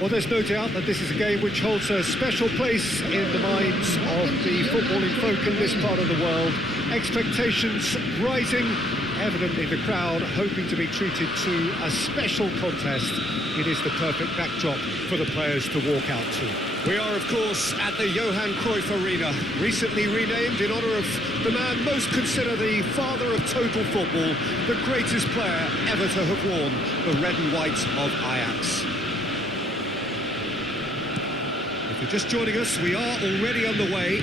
Well, there's no doubt that this is a game which holds a special place in the minds of the footballing folk in this part of the world. Expectations rising, evidently the crowd hoping to be treated to a special contest. It is the perfect backdrop for the players to walk out to. We are, of course, at the Johan Cruyff Arena, recently renamed in honour of the man most considered the father of total football, the greatest player ever to have worn the red and white of Ajax. If you're just joining us, we are already on the way.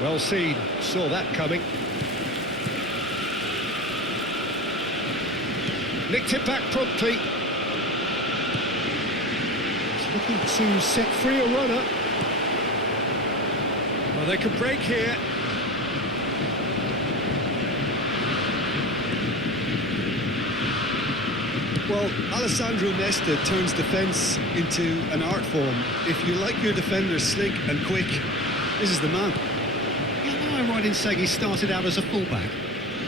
Well seen, saw that coming. Nicked it back promptly. He's looking to set free a runner. Well, they could break here. Well, Alessandro Nesta turns defence into an art form. If you like your defenders slick and quick, this is the man. Am I right in saying he started out as a fullback?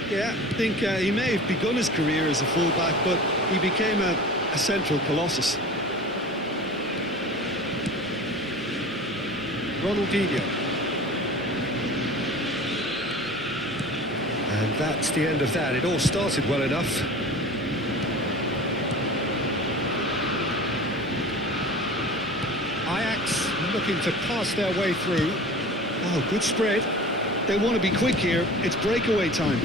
Yeah, I think he may have begun his career as a fullback, but he became a central colossus. Ronaldinho. And that's the end of that. It all started well enough. Ajax looking to pass their way through. Oh, good spread. They want to be quick here. It's breakaway time.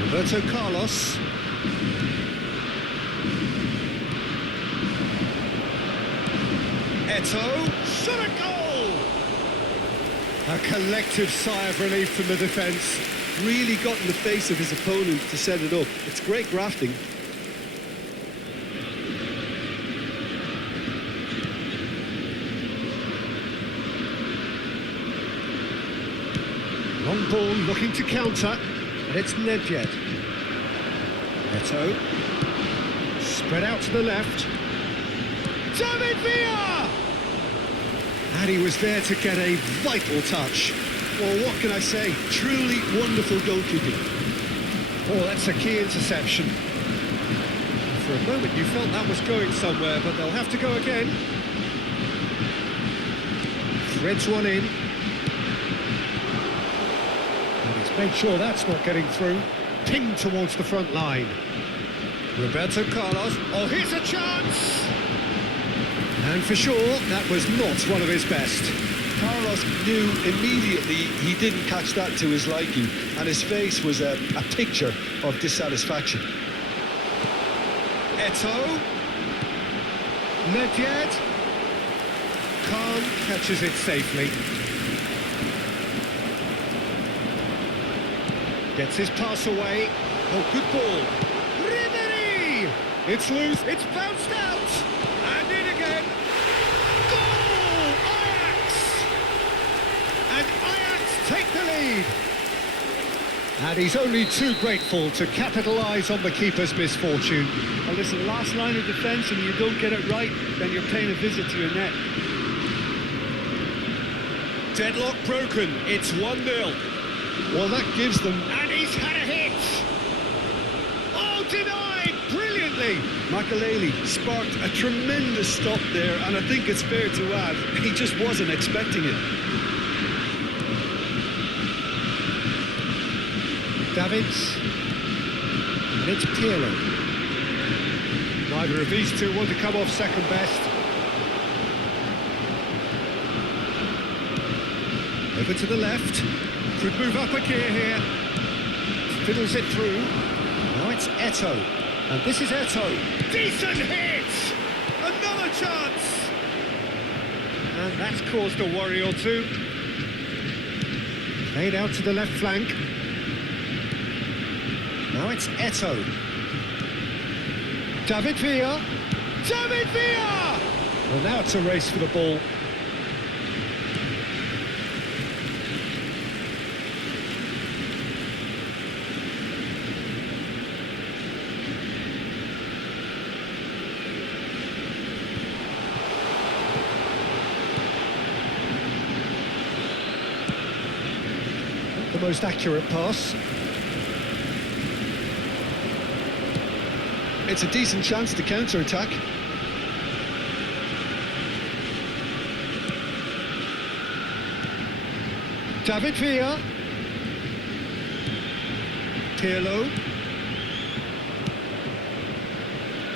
Roberto Carlos. Eto'o. Shot a goal! A collective sigh of relief from the defence. Really got in the face of his opponent to set it up. It's great grafting. Long ball looking to counter, and it's Nedved. Eto'o. Spread out to the left. David Villa! And he was there to get a vital touch. Well, what can I say? Truly wonderful goalkeeping. Oh, that's a key interception. For a moment you felt that was going somewhere, but they'll have to go again. Threads one in. Make sure that's not getting through. Pinged towards the front line. Roberto Carlos. Oh, here's a chance! And for sure, that was not one of his best. Carlos knew immediately he didn't catch that to his liking, and his face was a picture of dissatisfaction. Eto'o. Nedved. Khan catches it safely. Gets his pass away. Oh, good ball. Ribéry! It's loose, it's bounced out! And in again. Goal! Ajax! And Ajax take the lead. And he's only too grateful to capitalise on the keeper's misfortune. Well, listen, last line of defence, and you don't get it right, then you're paying a visit to your net. Deadlock broken. It's 1-0. Well, that gives them... And he's had a hit! Oh, denied! Brilliantly! Makelele sparked a tremendous stop there, and I think it's fair to add, he just wasn't expecting it. Davids. And it's Pirlo. Neither of these two want to come off second best. Over to the left. Could move up a gear here. Fiddles it through. Now it's Eto'o. And this is Eto'o. Decent hit! Another chance! And that's caused a worry or two. Played out to the left flank. Now it's Eto'o. David Villa. David Villa! Well, now it's a race for the ball. most accurate pass. It's a decent chance to counter-attack. David Villa. Pirlo.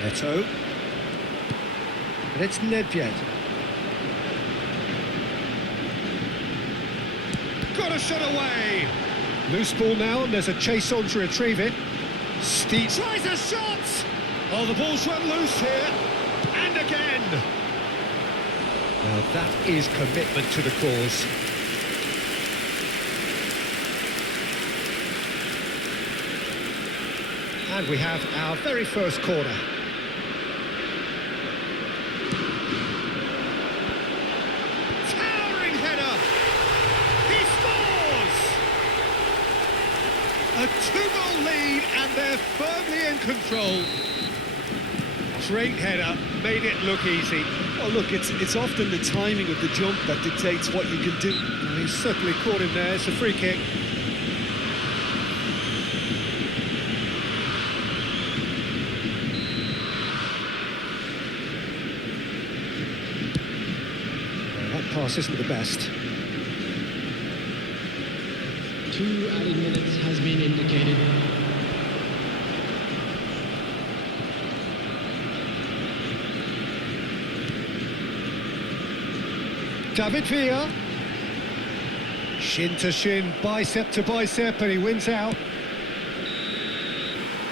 Eto'o. And it's Nedved. Got a shot away! Loose ball now, and there's a chase on to retrieve it. Steep tries a shot! Oh, the ball's run loose here. And again! Now that is commitment to the cause. And we have our very first corner. Towering header! He scores! A 2-goal lead, and they're firmly in control. Great header, made it look easy. Oh, look, it's often the timing of the jump that dictates what you can do. Well, he's certainly caught him there. It's a free kick. Well, that pass isn't the best. 2 added minutes has been indicated. David Villa. Shin to shin, bicep to bicep, and he wins out.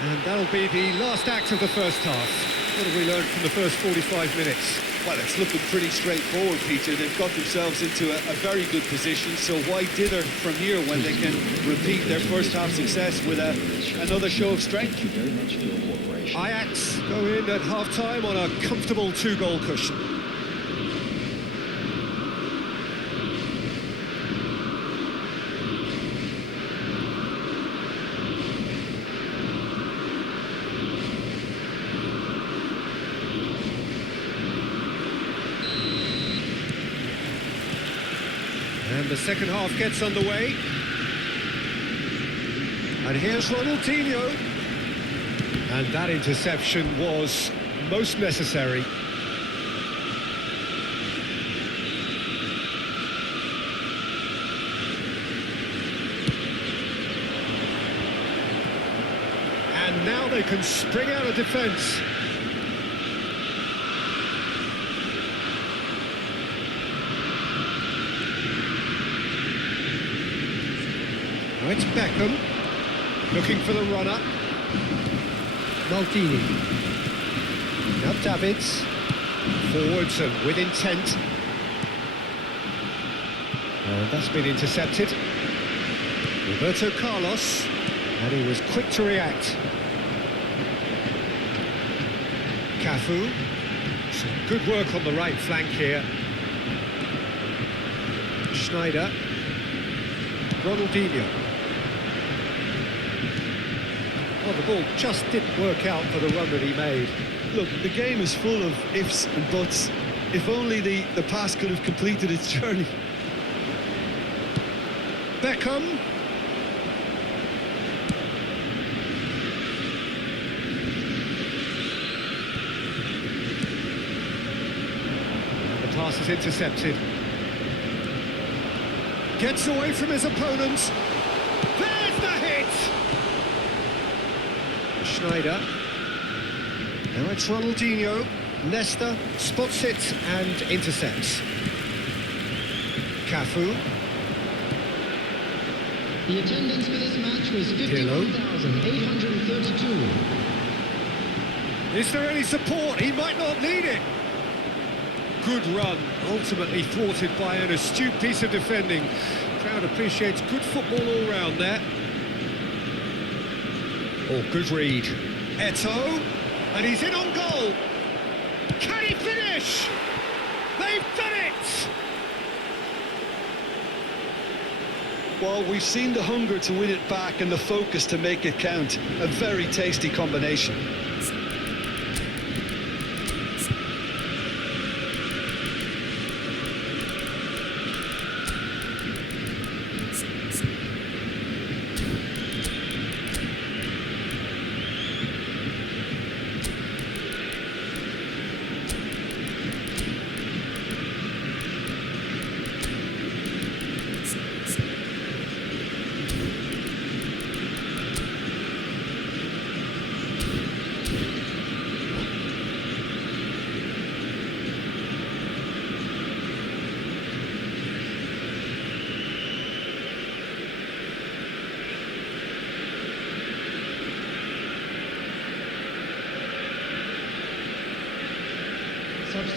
And that'll be the last act of the first half. What have we learned from the first 45 minutes? Well, it's looking pretty straightforward, Peter. They've got themselves into a very good position, so why dither from here when they can repeat their first half success with another show of strength? Thank you very much for your cooperation. Ajax go in at half-time on a comfortable 2-goal cushion. And the second half gets underway. And here's Ronaldinho. And that interception was most necessary. And now they can spring out of defence. Now it's Beckham, looking for the runner. Maldini. Now Davids. Forwards and with intent. And that's been intercepted. Roberto Carlos. And he was quick to react. Cafu. Some good work on the right flank here. Schneider. Ronaldinho. Well, the ball just didn't work out for the run that he made. Look, the game is full of ifs and buts. If only the pass could have completed its journey. Beckham. The pass is intercepted. Gets away from his opponents. There's the hit! Schneider. Now it's Ronaldinho. Nesta spots it and intercepts. Cafu. The attendance for this match was Pirlo. 51,832. Is there any support? He might not need it. Good run, ultimately thwarted by an astute piece of defending. Crowd appreciates good football all round there. Oh, good read. Eto'o, and he's in on goal. Can he finish? They've done it! Well, we've seen the hunger to win it back and the focus to make it count. A very tasty combination.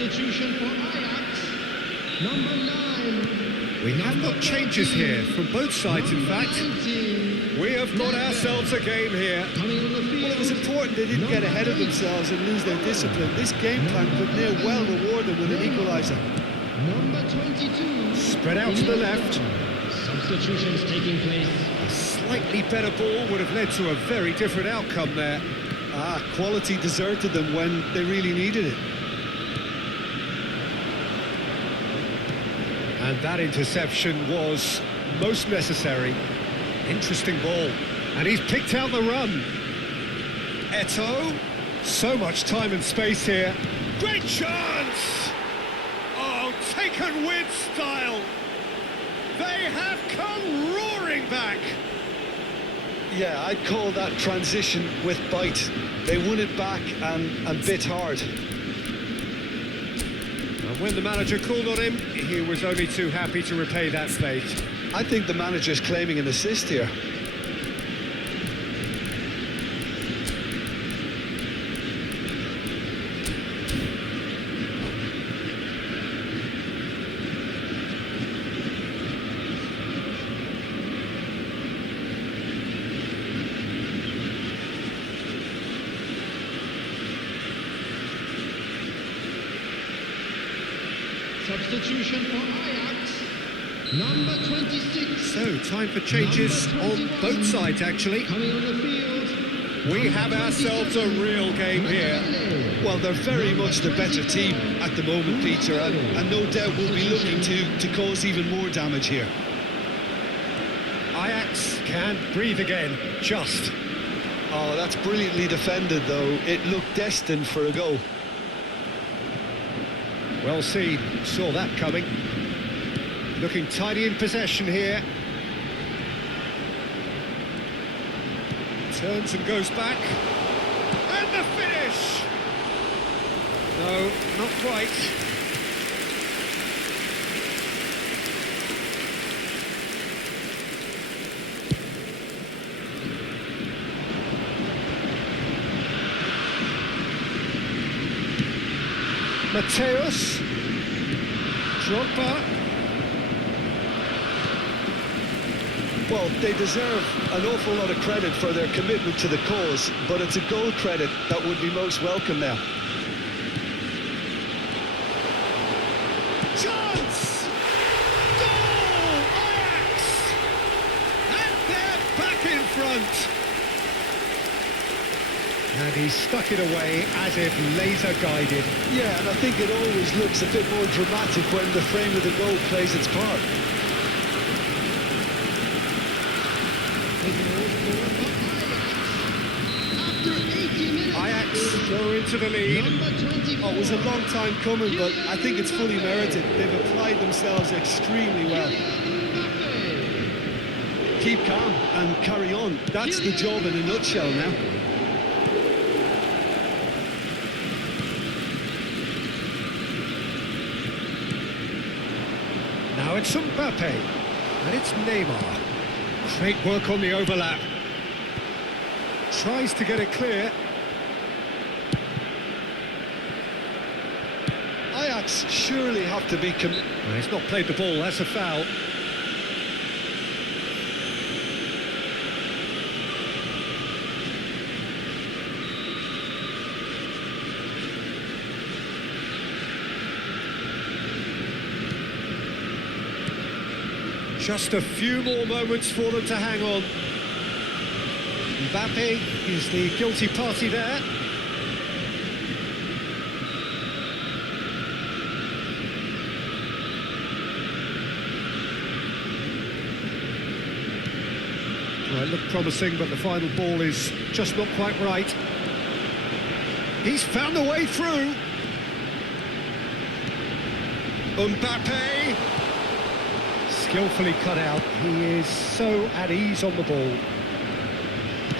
Substitution for Ajax. Number 9. We have got changes here from both sides, in fact. 19. We have got ourselves a game here. Coming on the field. Well, it was important they didn't get ahead of themselves and lose their discipline. This game plan could near well reward them with an equaliser. Number 22. Spread out to the left. Substitutions taking place. A slightly better ball would have led to a very different outcome there. Quality deserted them when they really needed it. And that interception was most necessary. Interesting ball. And he's picked out the run. Eto'o. So much time and space here. Great chance! Oh, taken with style. They have come roaring back. Yeah, I'd call that transition with bite. They won it back and bit hard. And when the manager called on him, he was only too happy to repay that fate. I think the manager's claiming an assist here. Substitution for Ajax. Number 26. So, time for changes on both sides, actually. Coming on the field. We have ourselves a real game here. Well, they're very much the better team at the moment, Peter, and no doubt will be looking to cause even more damage here. Ajax can breathe again, just. Oh, that's brilliantly defended, though. It looked destined for a goal. Well seen, saw that coming. Looking tidy in possession here. Turns and goes back. And the finish! No, not quite. Mateus, Drogba. Well, they deserve an awful lot of credit for their commitment to the cause, but it's a goal credit that would be most welcome now. Chance! Goal! Ajax! And they're back in front. And he stuck it away as if laser guided. Yeah, and I think it always looks a bit more dramatic when the frame of the goal plays its part. After 80 minutes. Ajax go into the lead. Number 24. Oh, it was a long time coming, but I think it's fully merited. They've applied themselves extremely well. Keep calm and carry on. That's the job in a nutshell now. Now it's Mbappe, and it's Neymar. Great work on the overlap. Tries to get it clear. Ajax surely have to be Well, he's not played the ball, that's a foul. Just a few more moments for them to hang on. Mbappe is the guilty party there. Well, it looked promising, but the final ball is just not quite right. He's found the way through. Mbappe. Skillfully cut out. He is so at ease on the ball.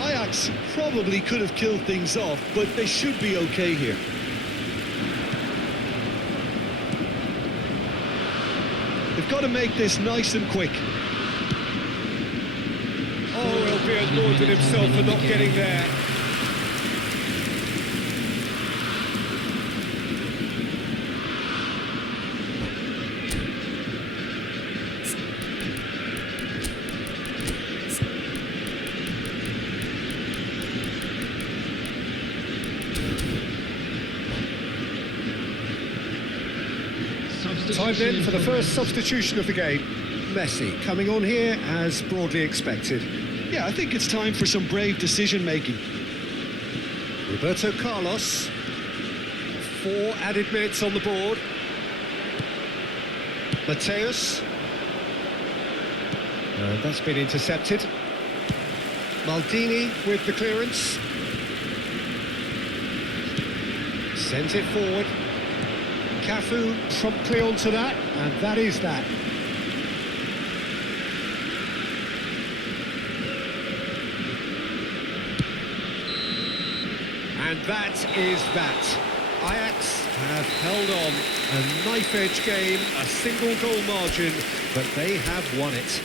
Ajax probably could have killed things off, but they should be okay here. They've got to make this nice and quick. Oh, he'll be annoyed at himself for not getting there. Time then for the first substitution of the game. Messi coming on here as broadly expected. Yeah, I think it's time for some brave decision-making. Roberto Carlos. 4 added minutes on the board. Mateus. And that's been intercepted. Maldini with the clearance. Sends it forward. Cafu promptly onto that, and that is that. And that is that. Ajax have held on. A knife-edge game, a single goal margin, but they have won it.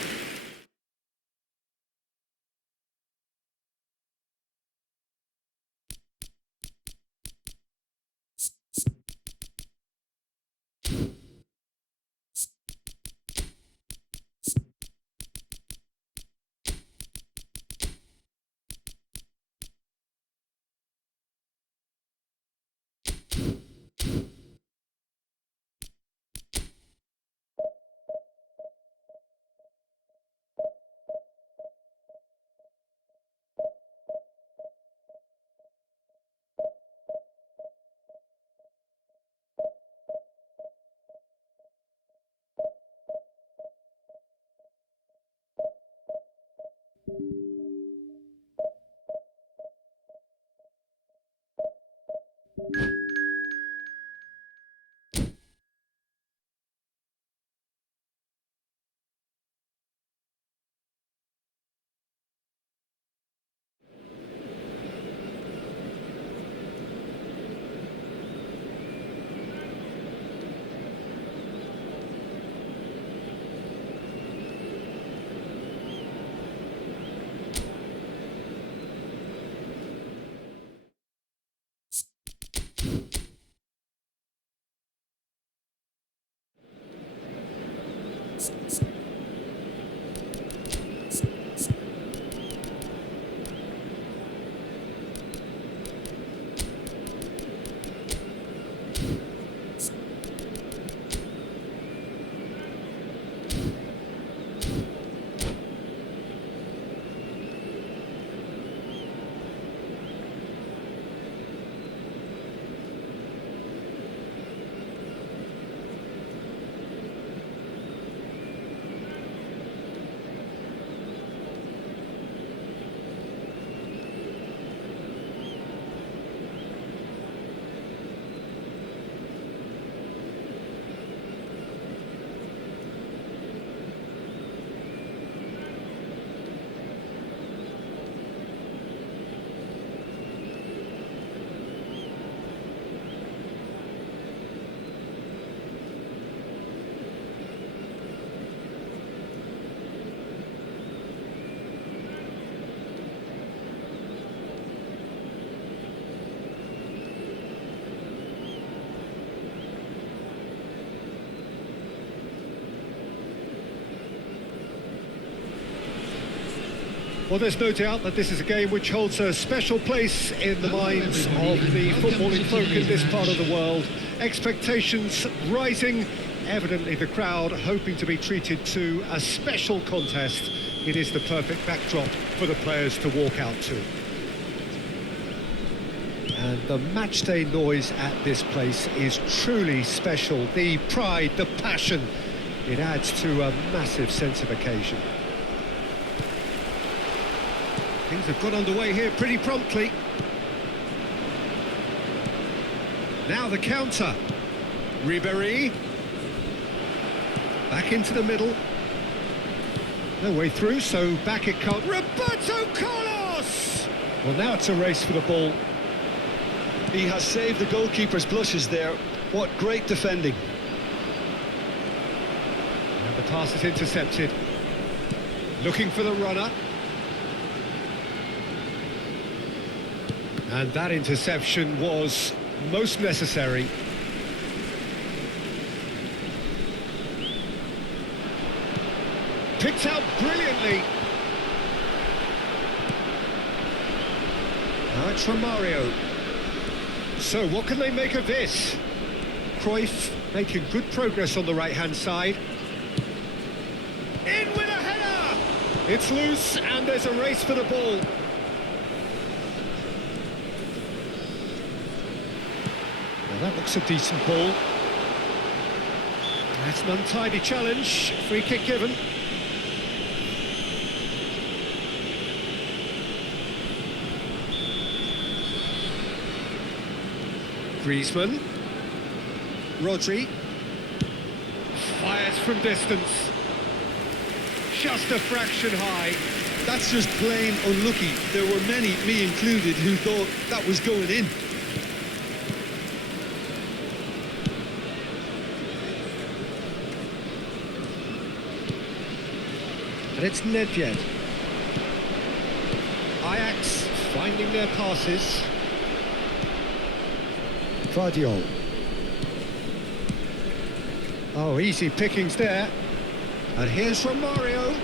Well, there's no doubt that this is a game which holds a special place in the minds of the footballing folk in this part of the world. Expectations rising, evidently the crowd hoping to be treated to a special contest. It is the perfect backdrop for the players to walk out to. And the matchday noise at this place is truly special. The pride, the passion, it adds to a massive sense of occasion. Things have got underway here pretty promptly. Now the counter. Ribéry. Back into the middle. No way through, so back it comes. Roberto Carlos! Well, now it's a race for the ball. He has saved the goalkeeper's blushes there. What great defending. And the pass is intercepted. Looking for the runner. And that interception was most necessary. Picked out brilliantly. Now it's Romario. So what can they make of this? Cruyff Making good progress on the right-hand side. In with a header! It's loose, and there's a race for the ball. Well, that looks a decent ball. That's an untidy challenge. Free kick given. Griezmann. Rodri. Fires from distance. Just a fraction high. That's just plain unlucky. There were many, me included, who thought that was going in. And it's Nedved. Ajax finding their passes. Vardiol. Oh, easy pickings there. And here's Romario.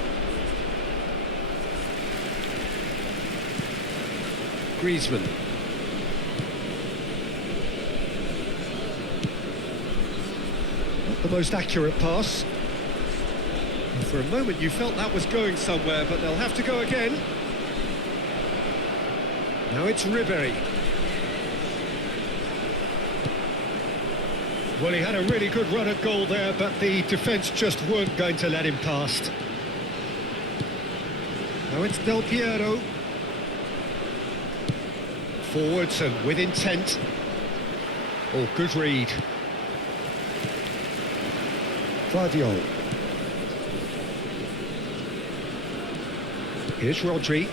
Griezmann. Not the most accurate pass. For a moment you felt that was going somewhere, but they'll have to go again. Now it's Ribéry. Well, he had a really good run at goal there, but the defence just weren't going to let him past. Now it's Del Piero. Forwards and with intent. Oh, good read. Vardiol. Here's Rodri.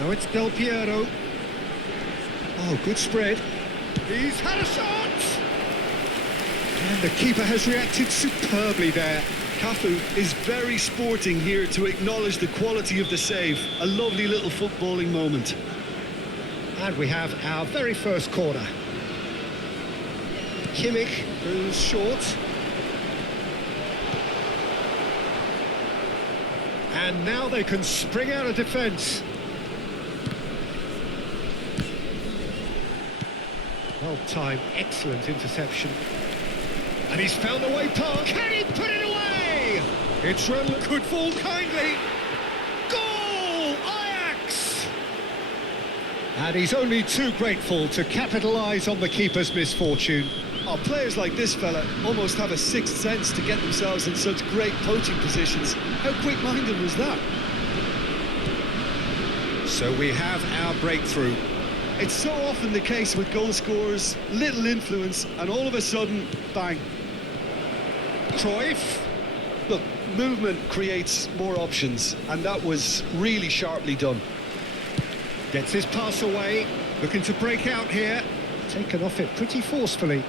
Now it's Del Piero. Oh, good spread. He's had a shot! And the keeper has reacted superbly there. Cafu is very sporting here to acknowledge the quality of the save. A lovely little footballing moment. And we have our very first corner. Kimmich goes short. And now they can spring out of defence. Well-timed, excellent interception. And he's found a way past. Can he put it away? It's run, could fall kindly. Goal! Ajax! And he's only too grateful to capitalise on the keeper's misfortune. Oh, players like this fella almost have a sixth sense to get themselves in such great poaching positions. How quick-minded was that? So we have our breakthrough. It's so often the case with goal scorers, little influence, and all of a sudden, bang. Cruyff. Look, movement creates more options, and that was really sharply done. Gets his pass away, looking to break out here. Taken off it pretty forcefully.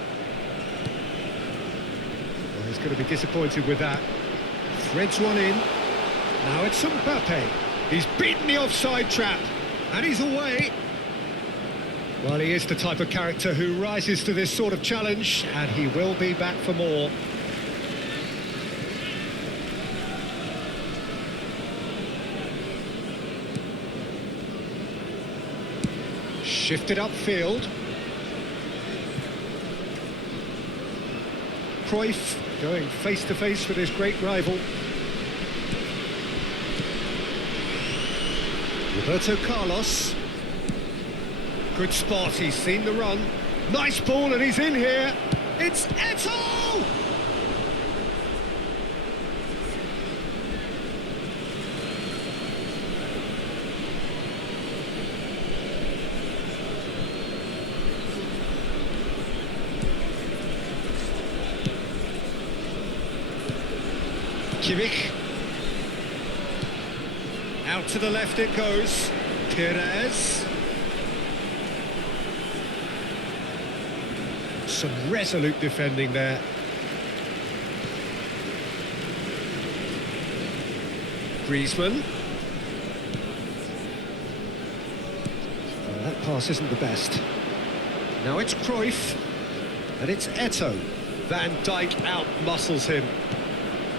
Well, he's going to be disappointed with that. Threads one in. Now it's Mbappe. He's beaten the offside trap, and he's away. Well, he is the type of character who rises to this sort of challenge, and he will be back for more. Shifted upfield. Cruyff going face-to-face with his great rival. Roberto Carlos. Good spot, he's seen the run. Nice ball and he's in here. It's Eto'o! Kimmich. Out to the left it goes. Perez. Some resolute defending there. Griezmann. Well, that pass isn't the best. Now it's Cruyff. And it's Eto'o. Van Dijk out-muscles him.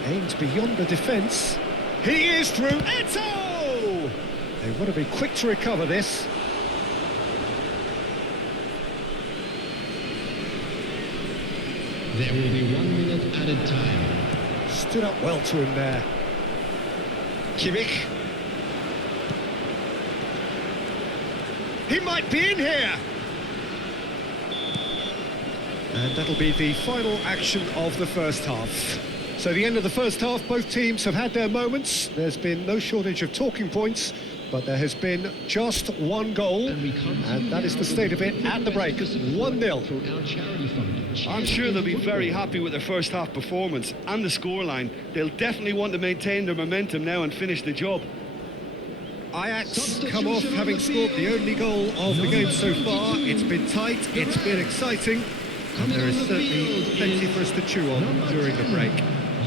Aims beyond the defence. He is through. Eto'o! They want to be quick to recover this. There will be 1 minute added time. Stood up well to him there. Kimmich. He might be in here. And that'll be the final action of the first half. So the end of the first half, both teams have had their moments. There's been no shortage of talking points, but there has been just one goal, and that is the state of it at the break, 1-0. I'm sure they'll be very happy with their first half performance and the scoreline. They'll definitely want to maintain their momentum now and finish the job. Ajax come off having scored the only goal of the game so far. It's been tight, it's been exciting, and there is certainly plenty for us to chew on during the break.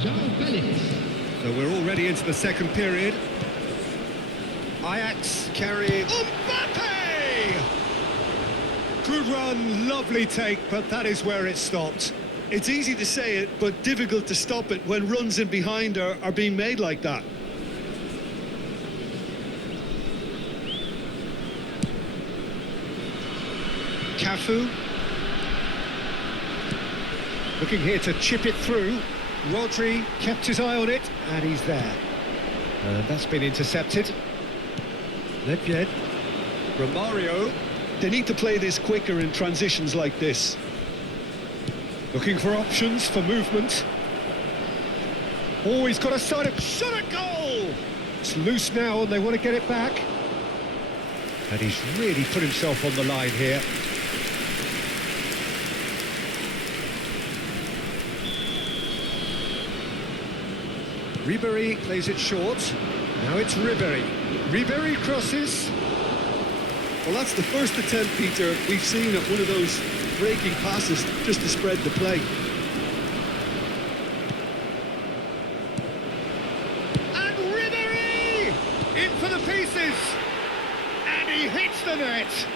So we're already into the second period. Ajax carrying Mbappe! Good run, lovely take, but that is where it stopped. It's easy to say it, but difficult to stop it when runs in behind are being made like that. Cafu. Looking here to chip it through. Rodri kept his eye on it, and he's there. That's been intercepted. Ledjed. Romario. They need to play this quicker in transitions like this. Looking for options for movement. Oh, he's got a side of shot at goal! It's loose now and they want to get it back. And he's really put himself on the line here. Ribéry plays it short. Now it's Ribéry. Ribéry crosses. Well, that's the first attempt, Peter, we've seen at one of those breaking passes just to spread the play. And Ribéry! In for the pieces! And he hits the net!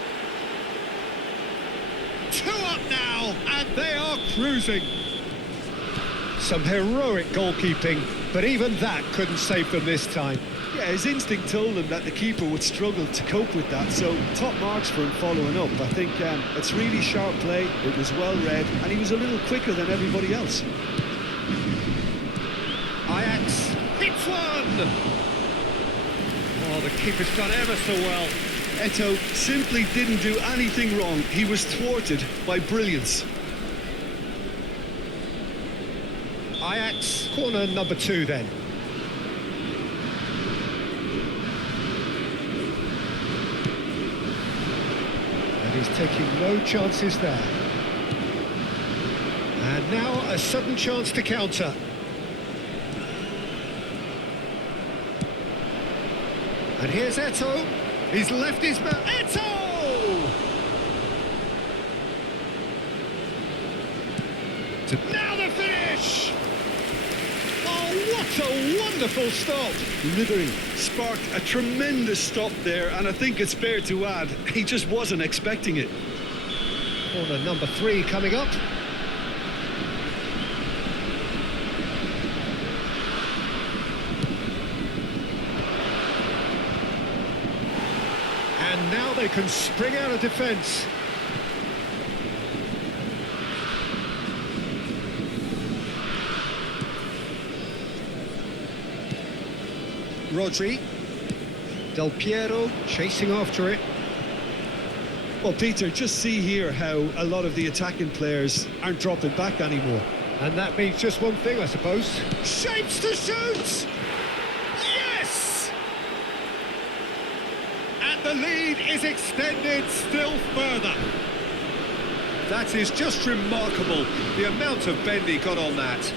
2 up now, and they are cruising. Some heroic goalkeeping, but even that couldn't save them this time. Yeah, his instinct told him that the keeper would struggle to cope with that, so top marks for him following up. I think it's really sharp play, it was well read, and he was a little quicker than everybody else. Ajax hits one! Oh, the keeper's done ever so well. Eto'o simply didn't do anything wrong. He was thwarted by brilliance. Ajax, corner number 2 then. And he's taking no chances there. And now a sudden chance to counter. And here's Eto'o. He's left his man. Eto'o! Now the finish! Oh, what a wonderful stop! Ribéry sparked a tremendous stop there, and I think it's fair to add, he just wasn't expecting it. Corner number 3 coming up. And now they can spring out of defence. Rodri. Del Piero chasing after it. Well, Peter, just see here how a lot of the attacking players aren't dropping back anymore. And that means just one thing, I suppose. Shapes to shoot! Yes! And the lead is extended still further. That is just remarkable, the amount of bend he got on that.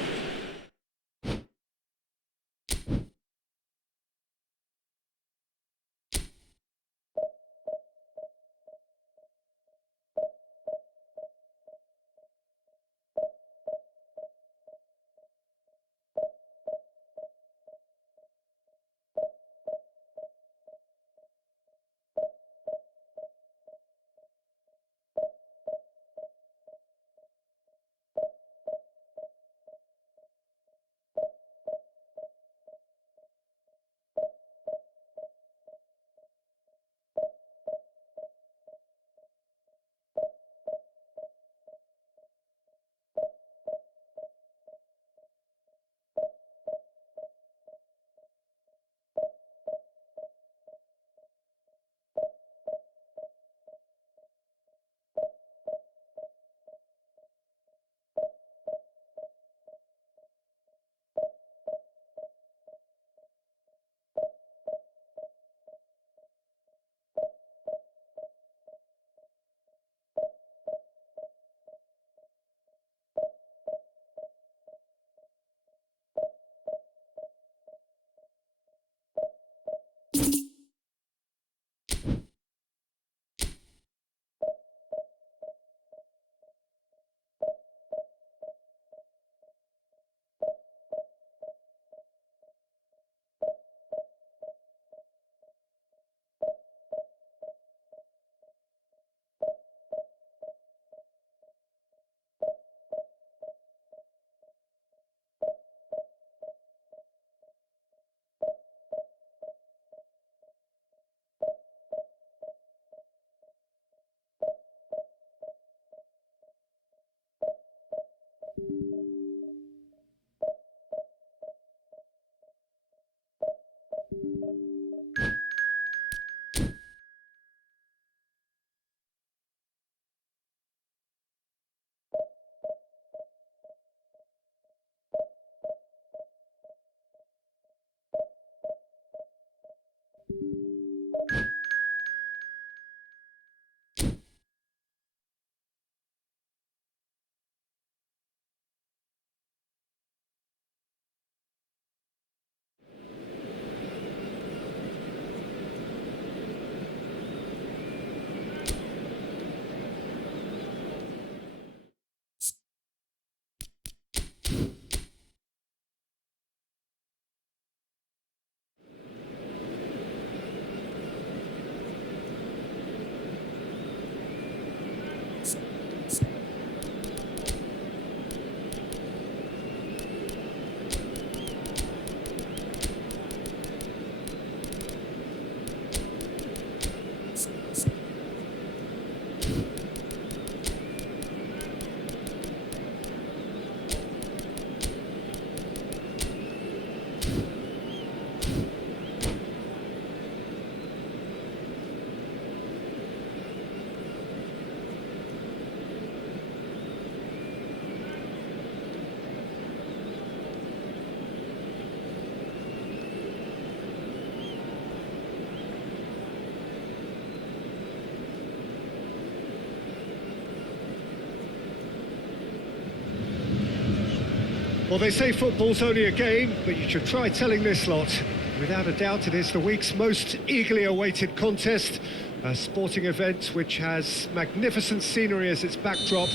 Well, they say football's only a game, but you should try telling this lot. Without a doubt, it is the week's most eagerly awaited contest, a sporting event which has magnificent scenery as its backdrop.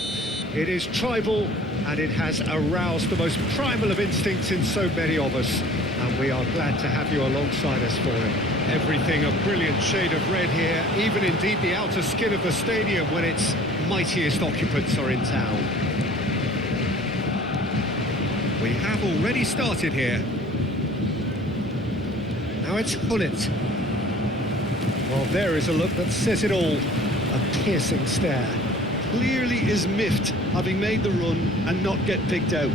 It is tribal, and it has aroused the most primal of instincts in so many of us, and we are glad to have you alongside us for it. Everything a brilliant shade of red here, even indeed the outer skin of the stadium when its mightiest occupants are in town. We have already started here. Now it's Hullet. Well, there is a look that says it all. A piercing stare. Clearly is miffed, having made the run and not get picked out.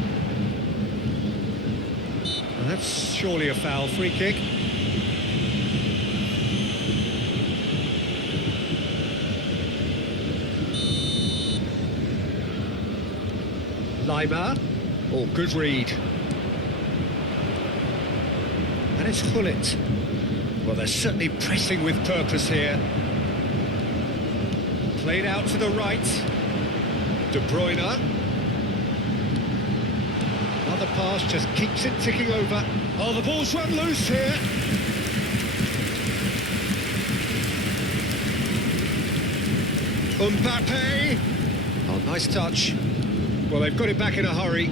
Well, that's surely a foul. Free kick. Lima. Oh, good read. And it's Hullet. Well, they're certainly pressing with purpose here. Played out to the right. De Bruyne. Another pass just keeps it ticking over. Oh, the ball's run loose here. Mbappe. Oh, nice touch. Well, they've got it back in a hurry.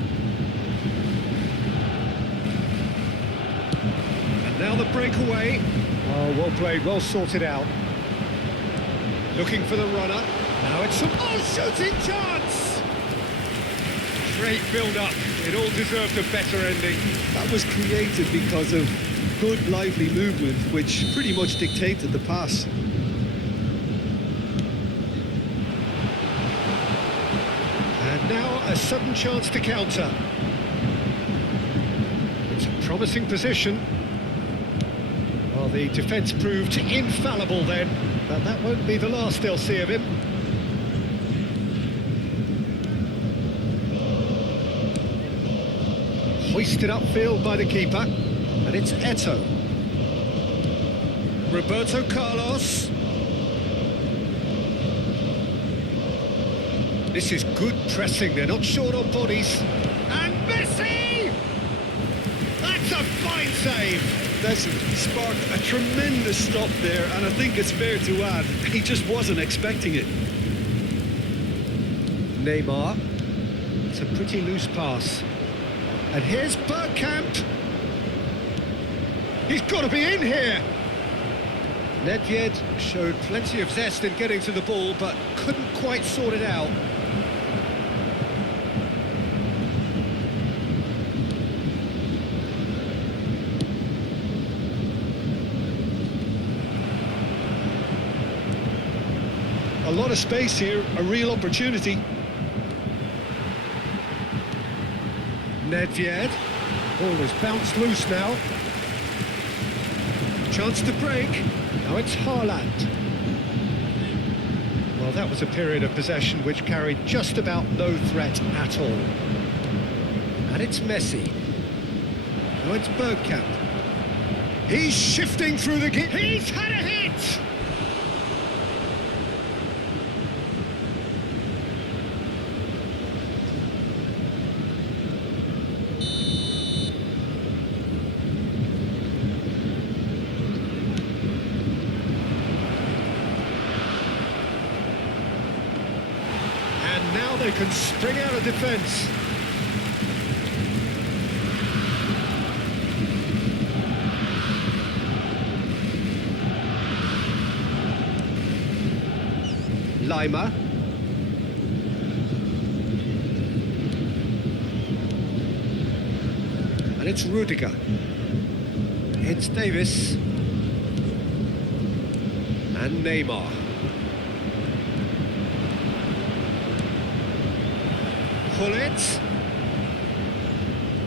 And now the breakaway. Oh, well played, well sorted out. Looking for the runner. Now it's a shooting chance! Great build-up. It all deserved a better ending. That was created because of good, lively movement, which pretty much dictated the pass. And now a sudden chance to counter. It's a promising position. Well, the defence proved infallible then, but that won't be the last they'll see of him. Hoisted upfield by the keeper, and it's Eto'o. Roberto Carlos. This is good pressing, they're not short on bodies. And Messi! That's a fine save! That's sparked a tremendous stop there, and I think it's fair to add, he just wasn't expecting it. Neymar. It's a pretty loose pass. And here's Bergkamp. He's got to be in here. Nedved showed plenty of zest in getting to the ball, but couldn't quite sort it out. A lot of space here, a real opportunity. Nedved. Ball is bounced loose now. Chance to break. Now it's Haaland. Well, that was a period of possession which carried just about no threat at all. And it's Messi. Now it's Bergkamp. He's shifting through the kit. He's had a hit! Now they can spring out of defence. Lima. And it's Rudiger. It's Davis. And Neymar. Hullet.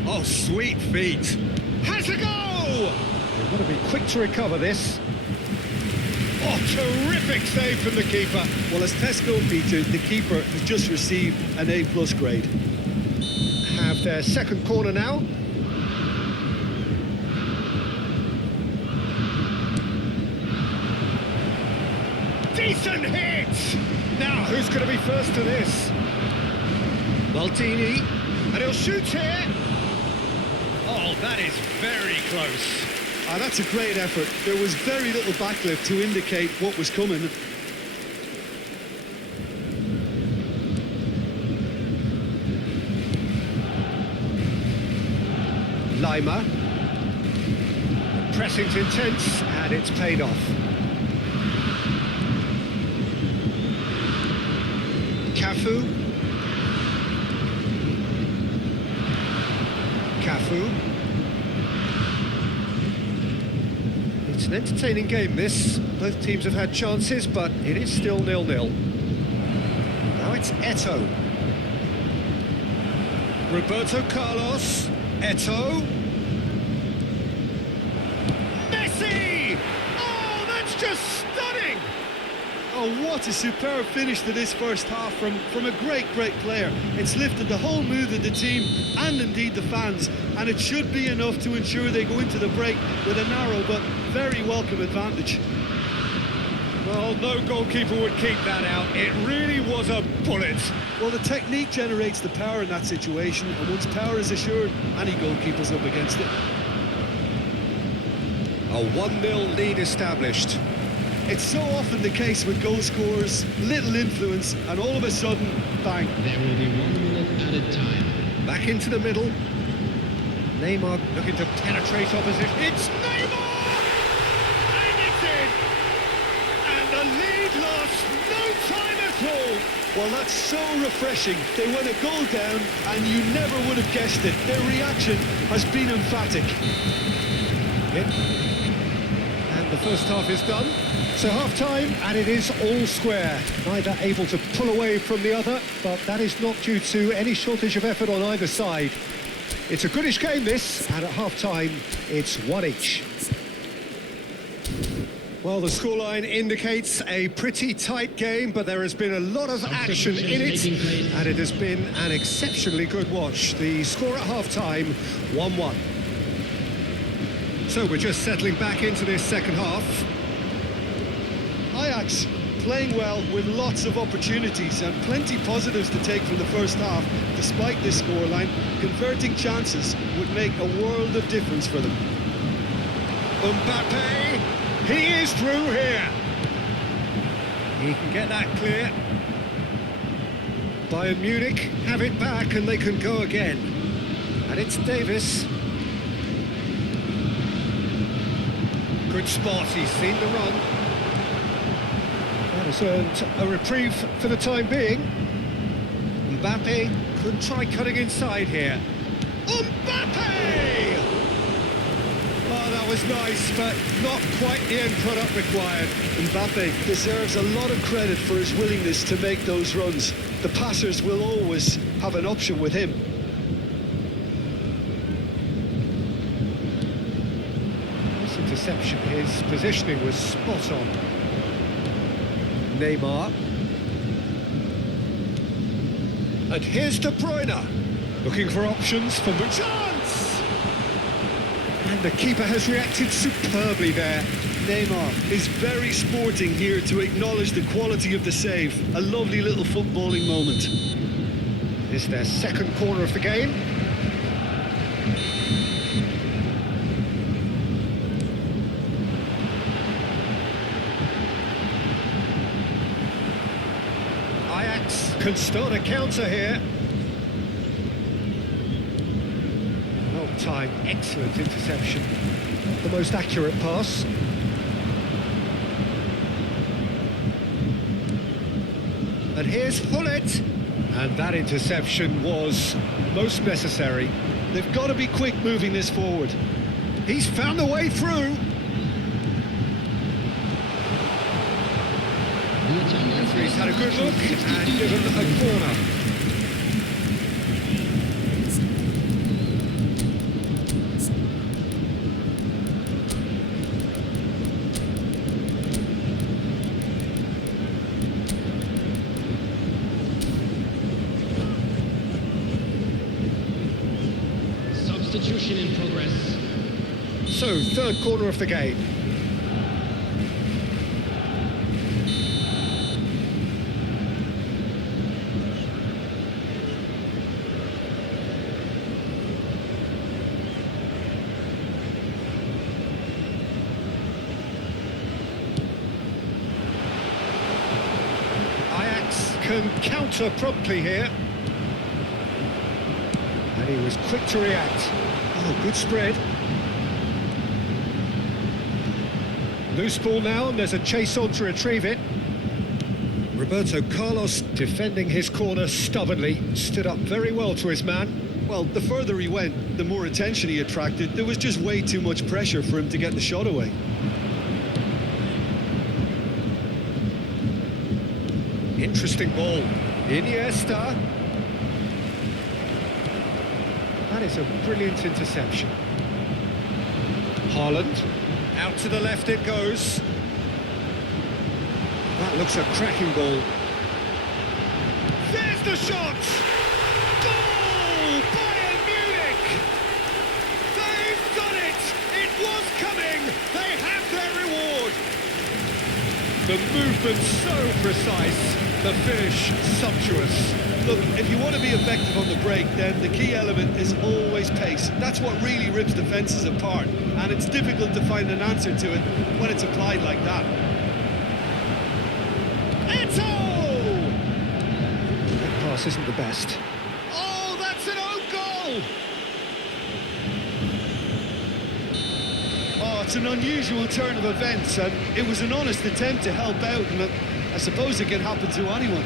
Oh, sweet feet. Has a go! They've got to be quick to recover this. Oh, terrific save from the keeper. Well, as test goalkeeper, the keeper has just received an A+ grade. Have their second corner now. Decent hit! Now, who's going to be first to this? Maldini, and he'll shoot here. That is very close. Ah, that's a great effort. There was very little backlift to indicate what was coming. Lima. Pressing's intense, and it's paid off. Cafu. It's an entertaining game, this. Both teams have had chances, but it is still 0-0. Now it's Eto'o. Roberto Carlos. Eto'o. Messi! Oh, that's just stunning! Oh, what a superb finish to this first half from a great player. It's lifted the whole mood of the team and indeed the fans, and it should be enough to ensure they go into the break with a narrow but very welcome advantage. Well, no goalkeeper would keep that out. It really was a bullet. Well, the technique generates the power in that situation, and once power is assured, any goalkeeper's up against it. A 1-0 lead established. It's so often the case with goal scorers, little influence, and all of a sudden, bang. There will be 1 minute added time. Back into the middle. Neymar looking to penetrate opposition. It's Neymar! And it's in! And the lead lost no time at all. Well, that's so refreshing. They went a goal down, and you never would have guessed it. Their reaction has been emphatic. And the first half is done. So half-time, and it is all square. Neither able to pull away from the other, but that is not due to any shortage of effort on either side. It's a goodish game, this, and at half-time, it's 1 each. Well, the scoreline indicates a pretty tight game, but there has been a lot of action in it, and it has been an exceptionally good watch. The score at half-time, 1-1. So we're just settling back into this second half. Ajax playing well with lots of opportunities and plenty positives to take from the first half. Despite this scoreline, converting chances would make a world of difference for them. Mbappe, he is through here. He can get that clear. Bayern Munich have it back and they can go again. And it's Davis. Good spot, he's seen the run. That has earned a reprieve for the time being. Mbappe could try cutting inside here. Mbappe! Oh, that was nice, but not quite the end product required. Mbappe deserves a lot of credit for his willingness to make those runs. The passers will always have an option with him. Nice interception, his positioning was spot on. Neymar. And here's De Bruyne, looking for options for the chance! And the keeper has reacted superbly there. Neymar is very sporting here to acknowledge the quality of the save. A lovely little footballing moment. It's their second corner of the game. Ajax can start a counter here. Well timed, excellent interception. Not the most accurate pass. And here's Hullet. And that interception was most necessary. They've got to be quick moving this forward. He's found the way through. Referee's had a good look and given a corner. Substitution in progress. So, third corner of the game. can counter promptly here. And he was quick to react. Oh, good spread. Loose ball now, and there's a chase on to retrieve it. Roberto Carlos defending his corner stubbornly, stood up very well to his man. Well, the further he went, the more attention he attracted. There was just way too much pressure for him to get the shot away. Interesting ball. Iniesta. That is a brilliant interception. Haaland. Out to the left it goes. That looks a cracking ball. There's the shot! Goal! Bayern Munich! They've done it! It was coming! They have their reward! The movement so precise, the finish sumptuous. Look, if you want to be effective on the break, then the key element is always pace. That's what really rips defences apart, and it's difficult to find an answer to it when it's applied like that. Eto'o! That pass isn't the best. Oh, that's an own goal! Oh, it's an unusual turn of events, and it was an honest attempt to help out, and I suppose it can happen to anyone.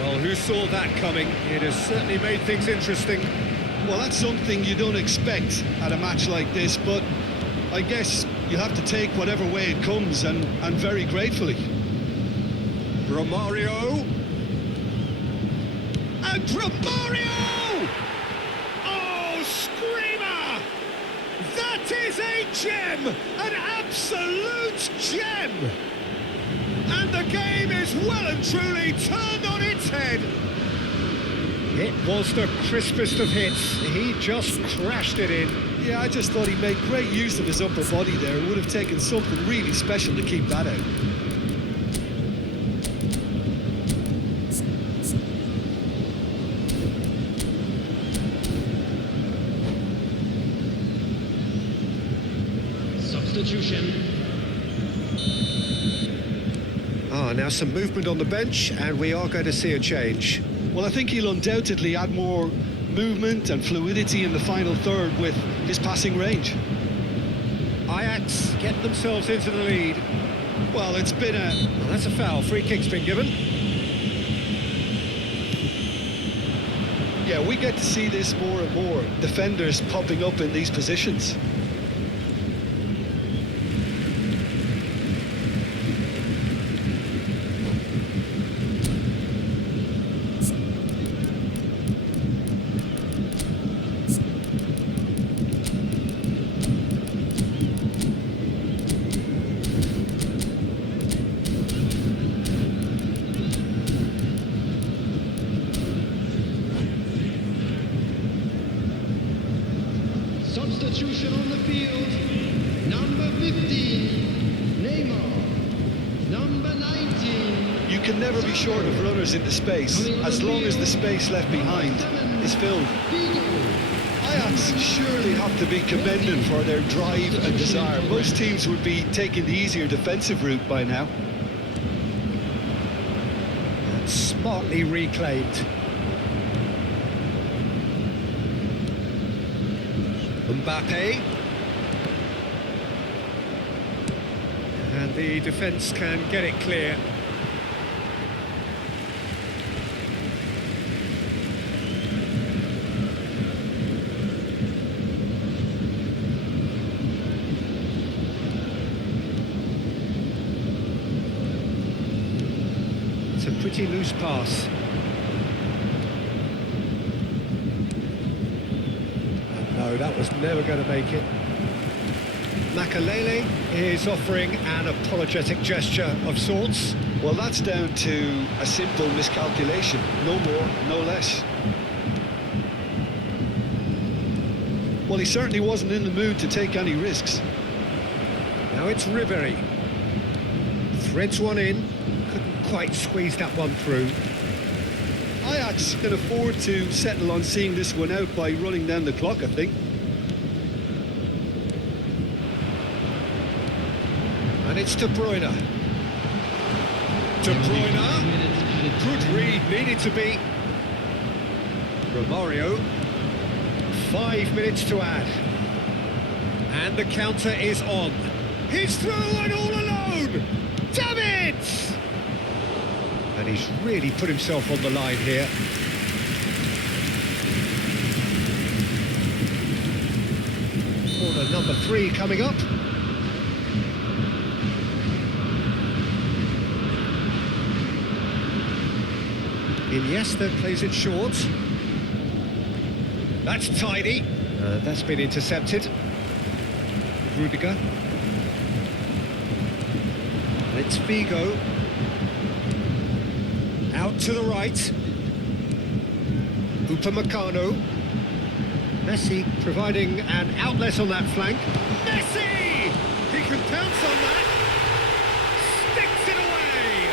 Well, who saw that coming? It has certainly made things interesting. Well, that's something you don't expect at a match like this, but I guess you have to take whatever way it comes, and very gratefully. Romario. And Romario! Oh, screamer! That is a gem! An absolute gem! And the game is well and truly turned on its head. It was the crispest of hits. He just crashed it in. Yeah, I just thought he made great use of his upper body there. It would have taken something really special to keep that out. Substitution. Now some movement on the bench, and we are going to see a change. Well, I think he'll undoubtedly add more movement and fluidity in the final third with his passing range. Ajax get themselves into the lead. Well, it's been a... Well, that's a foul. Free kick's been given. Yeah, we get to see this more and more. Defenders popping up in these positions. Substitution on the field. Number 15, Neymar. Number 19. You can never be short of runners into space, as long as the space left behind is filled. Ajax surely have to be commended for their drive and desire. Most teams would be taking the easier defensive route by now. And smartly reclaimed. Mbappe. And the defence can get it clear. It's a pretty loose pass. No, that was never going to make it. Makalele is offering an apologetic gesture of sorts. Well, that's down to a simple miscalculation. No more, no less. Well, he certainly wasn't in the mood to take any risks. Now it's Ribery. Threads one in. Couldn't quite squeeze that one through. Ajax can afford to settle on seeing this one out by running down the clock, I think. And it's De Bruyne. De Bruyne. 5 minutes added. Good read, needed to be. Romario. 5 minutes to add. And the counter is on. He's through and all alone! David! And he's really put himself on the line here. Corner number 3 coming up. Iniesta plays it short. That's tidy. That's been intercepted. Rudiger. It's Figo. Out to the right. Upamecano. Messi providing an outlet on that flank. Messi! He can pounce on that. Sticks it away.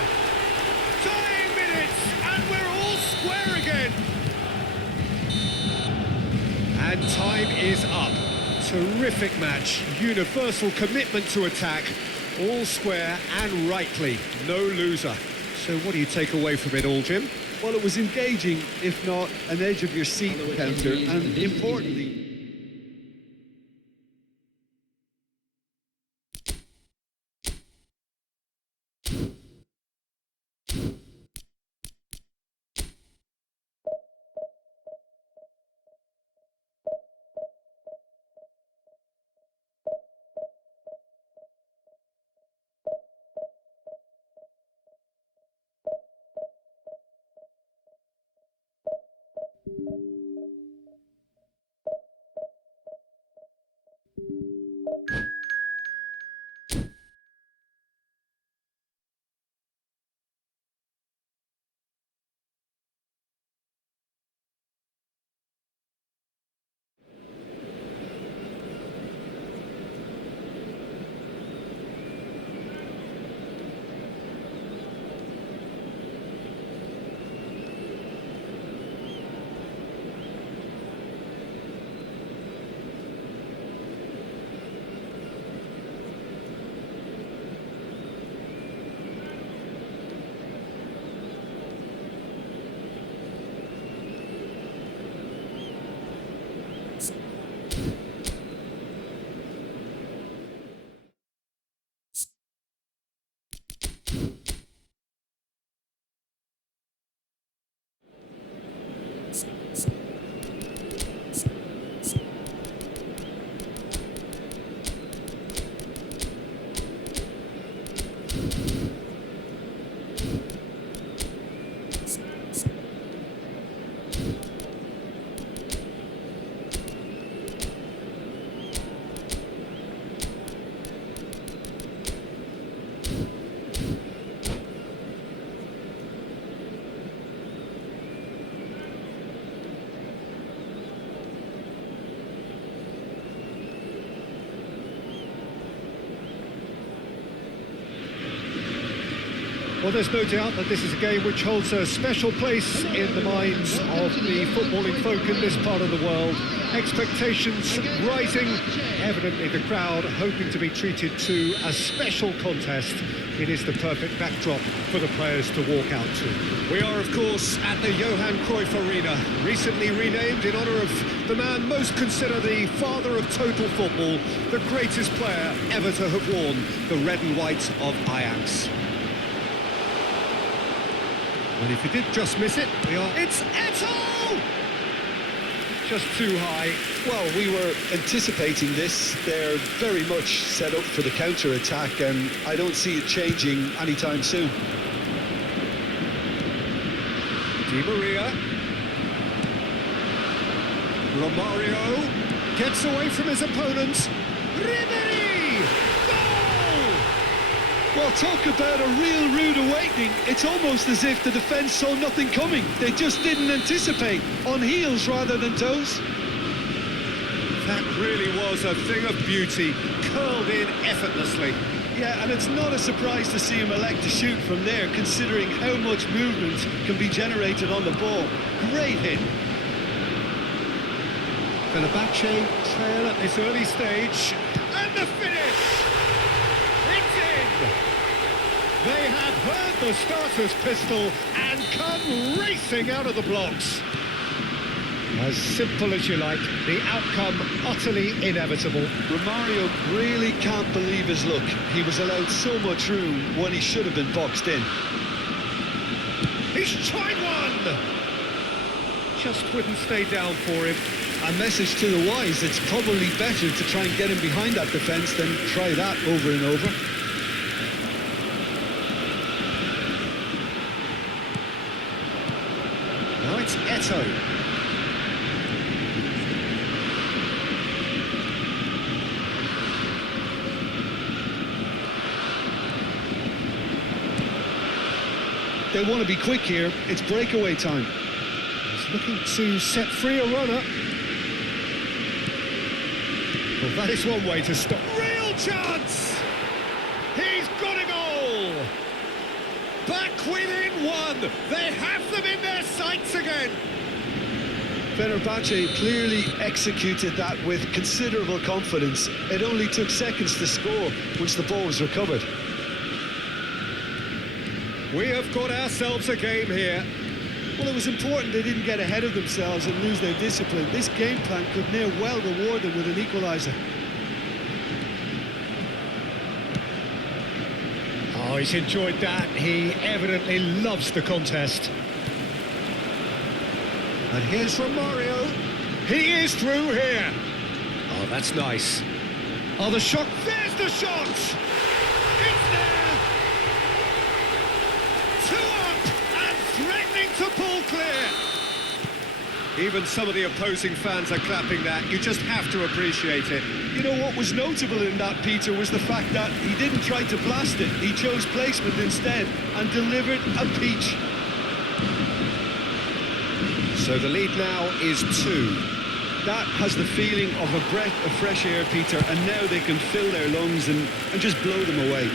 Dying minutes, and we're all square again. And time is up. Terrific match. Universal commitment to attack. All square and rightly. No loser. So what do you take away from it all, Jim? Well, it was engaging, if not an edge of your seat counter, and importantly, Well, there's no doubt that this is a game which holds a special place in the minds of the footballing folk in this part of the world. Expectations rising, evidently the crowd hoping to be treated to a special contest. It is the perfect backdrop for the players to walk out to. We are, of course, at the Johan Cruyff Arena, recently renamed in honour of the man most considered the father of total football, the greatest player ever to have worn the red and white of Ajax. And if you did just miss it, it's Eto'o! Just too high. well, we were anticipating this. They're very much set up for the counter-attack, and I don't see it changing anytime soon. Di Maria. Romario gets away from his opponent. Ribery! Goal! Well, talk about a real rude awakening. It's almost as if the defence saw nothing coming. They just didn't anticipate, on heels rather than toes. That really was a thing of beauty, curled in effortlessly. Yeah, and it's not a surprise to see him elect to shoot from there, considering how much movement can be generated on the ball. Great hit. Fenerbahce trail at this early stage, and the finish! It's in! They have heard the starter's pistol and come racing out of the blocks. As simple as you like, the outcome utterly inevitable. Romario really can't believe his luck. He was allowed so much room when he should have been boxed in. He's tried one! Just wouldn't stay down for him. A message to the wise, it's probably better to try and get him behind that defence than try that over and over. Now it's Eto'o. They want to be quick here. It's breakaway time. He's looking to set free a runner. Well, that is one way to stop. Real chance! He's got a goal! Back within one! They have them in their sights again! Fenerbahce clearly executed that with considerable confidence. It only took seconds to score once the ball was recovered. We have got ourselves a game here. Well, it was important they didn't get ahead of themselves and lose their discipline. This game plan could near well reward them with an equaliser. Oh, he's enjoyed that. He evidently loves the contest. And here's Romario. He is through here. Oh, that's nice. Oh, the shot. There's the shot. It's there. Threatening to pull clear. Even some of the opposing fans are clapping that. You just have to appreciate it. You know what was notable in that, Peter, was the fact that he didn't try to blast it. He chose placement instead and delivered a peach. So the lead now is 2. That has the feeling of a breath of fresh air, Peter, and now they can fill their lungs and just blow them away.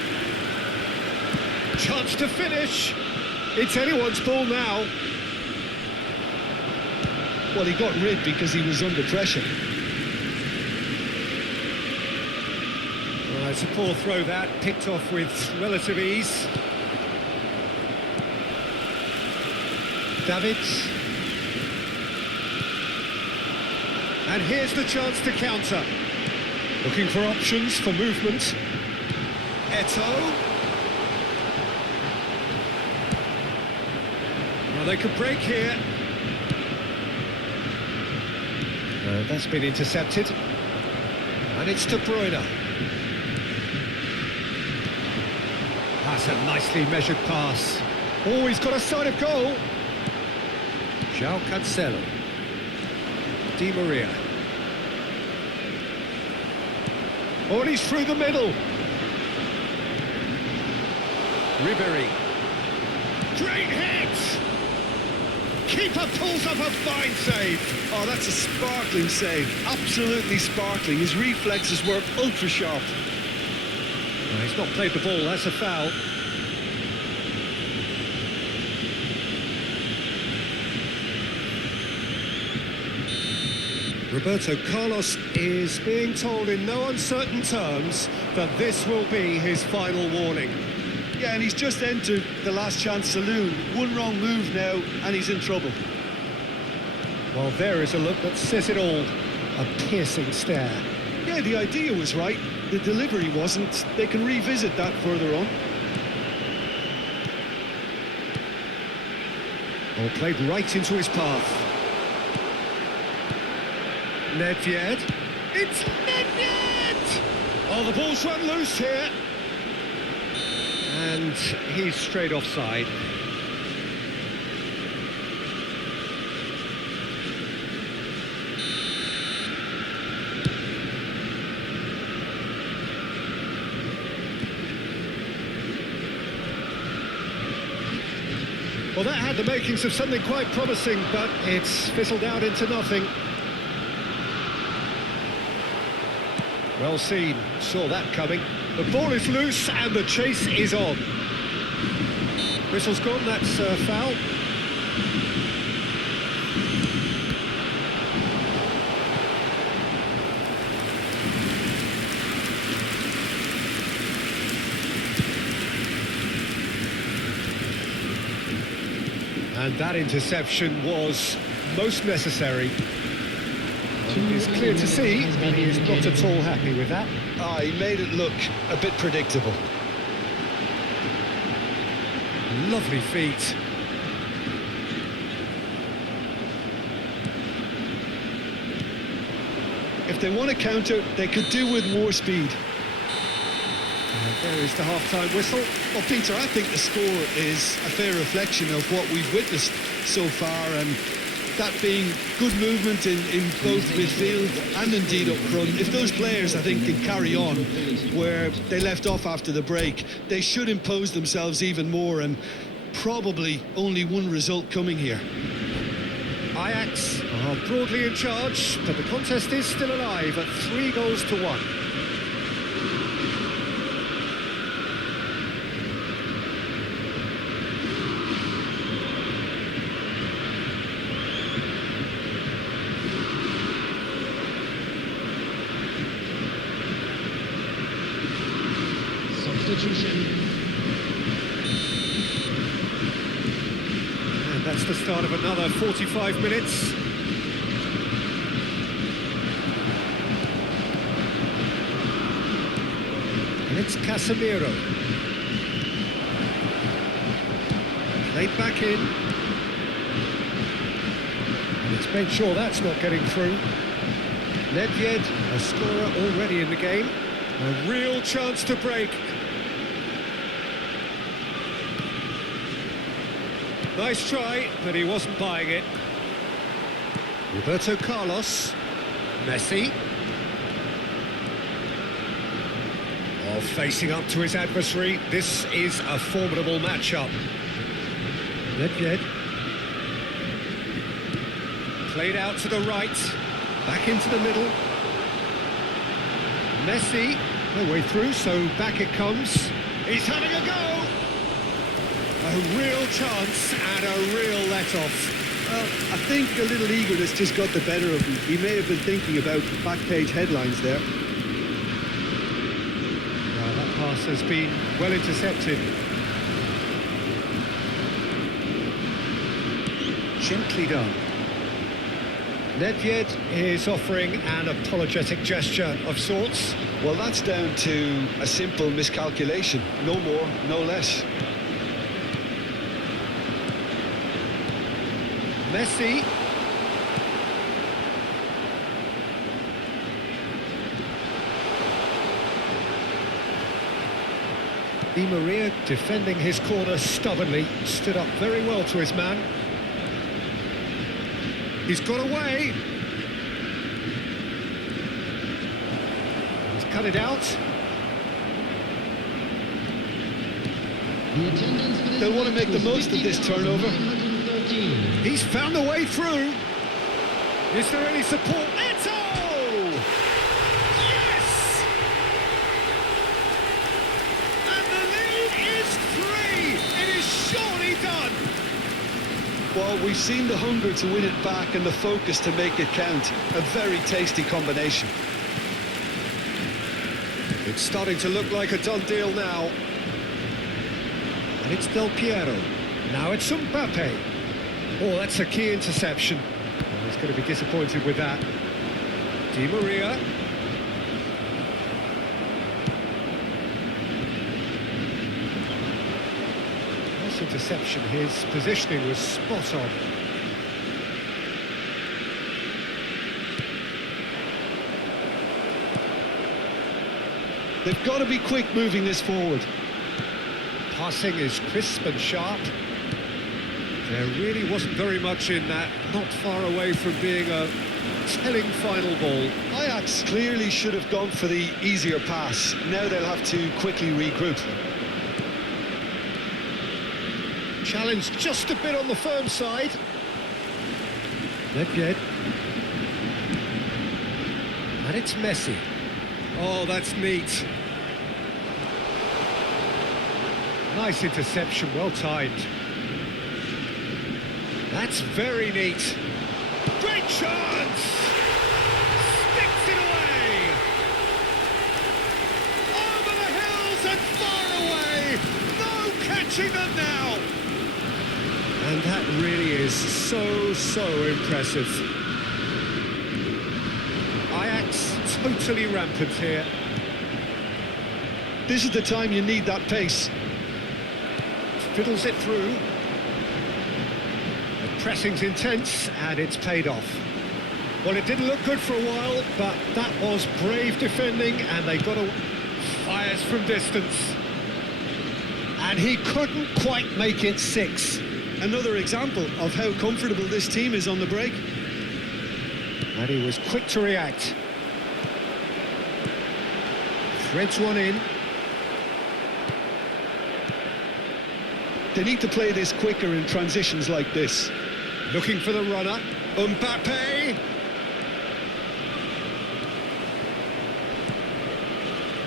Chance to finish. It's anyone's ball now. Well, he got rid because he was under pressure. Well, it's a poor throw that, picked off with relative ease. Davids. And here's the chance to counter. Looking for options for movement. Eto'o. Well, they could break here. That's been intercepted. And it's De Bruyne. That's a nicely measured pass. Oh, he's got a sight of goal. João Cancelo. Di Maria. Oh, and he's through the middle. Ribéry. Great hit! Keeper pulls up a fine save. Oh, that's a sparkling save. Absolutely sparkling. His reflexes were ultra sharp. No, he's not played the ball, that's a foul. Roberto Carlos is being told in no uncertain terms that this will be his final warning. Yeah, and he's just entered the last chance saloon. One wrong move now, and he's in trouble. Well, there is a look that says it all. A piercing stare. Yeah, the idea was right. The delivery wasn't. They can revisit that further on. Ball played right into his path. Nedved. It's Nedved! Oh, the ball's run loose here. And he's straight offside. Well, that had the makings of something quite promising, but it's fizzled out into nothing. Well seen, saw that coming. The ball is loose and the chase is on. Whistle's gone, that's a foul. And that interception was most necessary. It's clear to see that he is not at all happy with that. He made it look a bit predictable. Lovely feet. If they want to counter, they could do with more speed. And there is the half-time whistle. Well, Peter, I think the score is a fair reflection of what we've witnessed so far, and that being good movement in both midfield and indeed up front. If those players, I think, can carry on where they left off after the break, they should impose themselves even more, and probably only one result coming here. Ajax are broadly in charge, but the contest is still alive at 3-1. Substitution. And that's the start of another 45 minutes. And it's Casemiro. Played back in. And it's made sure that's not getting through. Nedved, a scorer already in the game. A real chance to break. Nice try, but he wasn't buying it. Roberto Carlos. Messi. Oh, facing up to his adversary. This is a formidable matchup. Nedved. Played out to the right. Back into the middle. Messi. No way through, so back it comes. He's having a go. A real chance and a real let-off. Well, I think a little eagerness just got the better of him. He may have been thinking about back-page headlines there. Well, that pass has been well intercepted. Gently done. Nedved is offering an apologetic gesture of sorts. Well, that's down to a simple miscalculation. No more, no less. Messi. Di Maria defending his corner stubbornly, stood up very well to his man. He's got away. He's cut it out. They'll want to make the most of this turnover. He's found a way through. Is there any support? Eto! Yes! And the lead is 3. It is surely done. Well, we've seen the hunger to win it back and the focus to make it count. A very tasty combination. It's starting to look like a done deal now. And it's Del Piero. Now it's Mbappe. Oh, that's a key interception. Oh, he's going to be disappointed with that. Di Maria. Nice interception. His positioning was spot on. They've got to be quick moving this forward. Passing is crisp and sharp. There really wasn't very much in that, not far away from being a telling final ball. Ajax clearly should have gone for the easier pass. Now they'll have to quickly regroup. Challenge just a bit on the firm side. Nedved. And it's Messi. Oh, that's neat. Nice interception, well timed. That's very neat. Great chance! Sticks it away! Over the hills and far away! No catching them now! And that really is so impressive. Ajax totally rampant here. This is the time you need that pace. Fiddles it through. The pressing's intense and it's paid off. Well, it didn't look good for a while, but that was brave defending, and they got a... Fires from distance. And he couldn't quite make it 6. Another example of how comfortable this team is on the break. And he was quick to react. Threads one in. They need to play this quicker in transitions like this. Looking for the runner. Mbappe!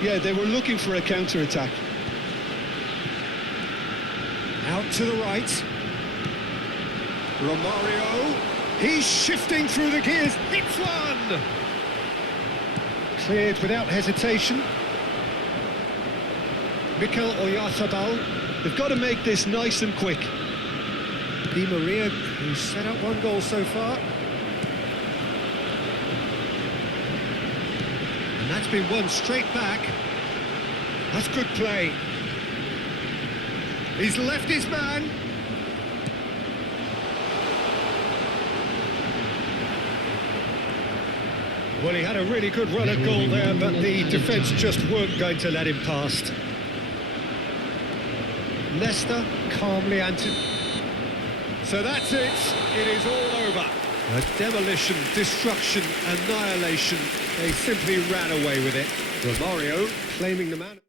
Yeah, they were looking for a counter-attack. Out to the right. Romario. He's shifting through the gears. Hits one! Cleared without hesitation. Mikel Oyarzabal. They've got to make this nice and quick. Di Maria, who's set up 1 goal so far. And that's been won straight back. That's good play. He's left his man. Well, he had a really good run at goal there, but the defence just weren't going to let him past. Leicester calmly answered. So that's it. It is all over. A demolition, destruction, annihilation. They simply ran away with it. Romario claiming the man.